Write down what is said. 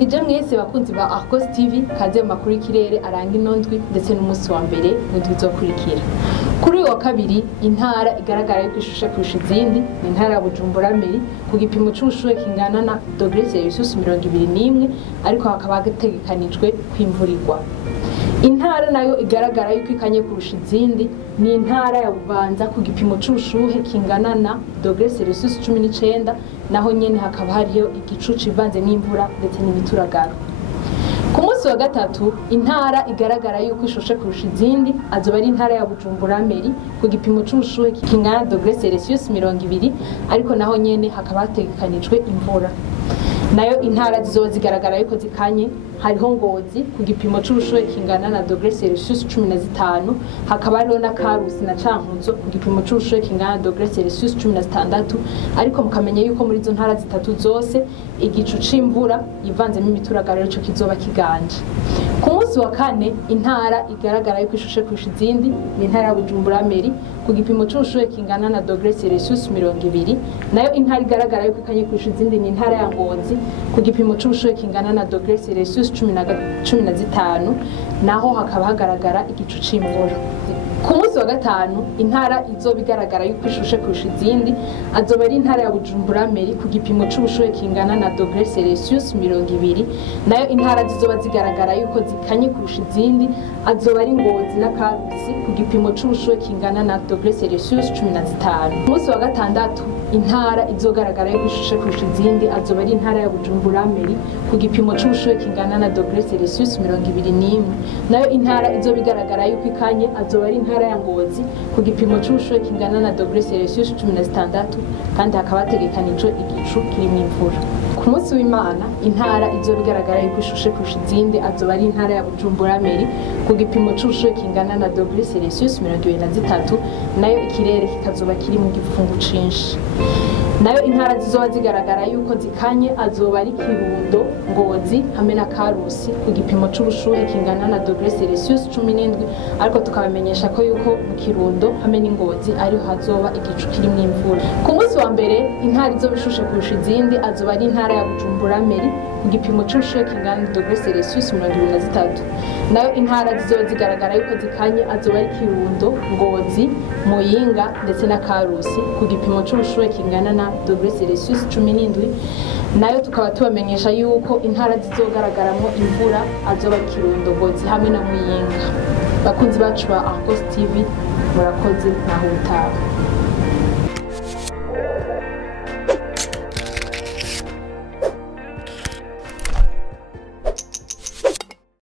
ndabaramukije mwese bakunzi ba Arcos TV kaze mu makuru y'ikirere aranga inondwi ndetse n'umunsi wa mbere n'indwi zokurikira. Kuri uyu wa kabiri intara igaragara yuko ishushe kurusha izindi ni intara ya Bujumbura Meri ku gipimo c'ubushuhe kingana na °C 21 ariko hakaba hategekanijwe kwimvurirwa. Intara nayo igaragara yuko ikanye kurusha izindi ni intara ya Bubanza ku gipimo c'ubushuhe kingana na °C 19 naho nyene hakaba hariyo igicu civanze n'imvura ndetse n'imituragaro. Ku munsi wa gatatu intara igaragara yuko ishushe kurusha izindi azoba ari intara ya Bujumbura Meri ku gipimo c'ubushuhe kingana na °C 20 ariko naho nyene hakaba hategekanijwe imvura. Nayo intara zizoba zigaragara yuko zikanye hariho Ngozi ku gipimo c'ubushuhe kingana na °C 15 hakaba hariho na Karusi na Cankuzo ku gipimo c'ubushuhe kingana na °C 16 ariko mukamenya yuko muri izo ntara zitatu zose igicu c'imvura ivanzemo imituragaro ico kizoba kiganje. Ku munsi wa kane intara igaragara yuko ishushe kurusha izindi ni intara ya Bujumbura Meri ku gipimo c'ubushuhe kingana na °C 20 nayo intara igaragara yuko ikanye kurusha izindi ni intara ya Ngozi ku gipimo c'ubushuhe kingana na °C 15 naho hakaba hagaragara igicu c'imvura. Ku munsi wa gatanu intara izoba igaragara yuko ishushe kurusha izindi azoba ari intara ya Bujumbura Meri ku gipimo c'ubushuhe kingana na °C 20 nayo intara zizoba zigaragara yuko zikanye kurusha izindi azoba ari Ngozi na Karusi ku gipimo c'ubushuhe kingana na °C 15. Ku munsi wa gatandatu intara izogaragara yuko ishushe kurusha izindi azoba ari intara ya Bujumbura Meri ku gipimo c'ubushuhe kingana na °C 21 nayo intara izoba igaragara yuko ikanye azoba ari intara ya Ngozi ku gipimo c'ubushuhe kingana na °C 16 kandi hakaba hategekanijwe igicu kirimo imvura. Ku munsi w'Imana intara izoba igaragara yuko ishushe kurusha izindi azoba ari intara ya Bujumbura Meri ku gipimo c'ubushuhe kingana na °C 23 nayo ikirere kikazoba kiri mu gipfungu cinshi. Nayo intara zizoba zigaragara yuko zikanye azoba ari Kirundo, Ngozi hamwe na Karusi ku gipimo c'ubushuhe kingana na °C 17 ariko tukabamenyesha ko yuko mu Kirundo hamwe n'Ingozi ariho hazoba igicu kirimo imvura. Ku munsi wa mbere intara izoba ishushe kurusha izindi azoba ari intara ya Bujumbura Meri ku gipimo c'ubushuhe kingana na °C 23 nayo intara zizoba zigaragara yuko zikanye azoba ari Kirundo, Ngozi, Muyinga ndetse na Karusi ku gipimo c'ubushuhe kingana na °C 17 nayo tukaba tubamenyesha yuko intara zizogaragaramwo imvura azoba Kirundo, Ngozi hamwe na Muyinga. Bakunzi bacu ba Arcos TV murakoze naho utaha.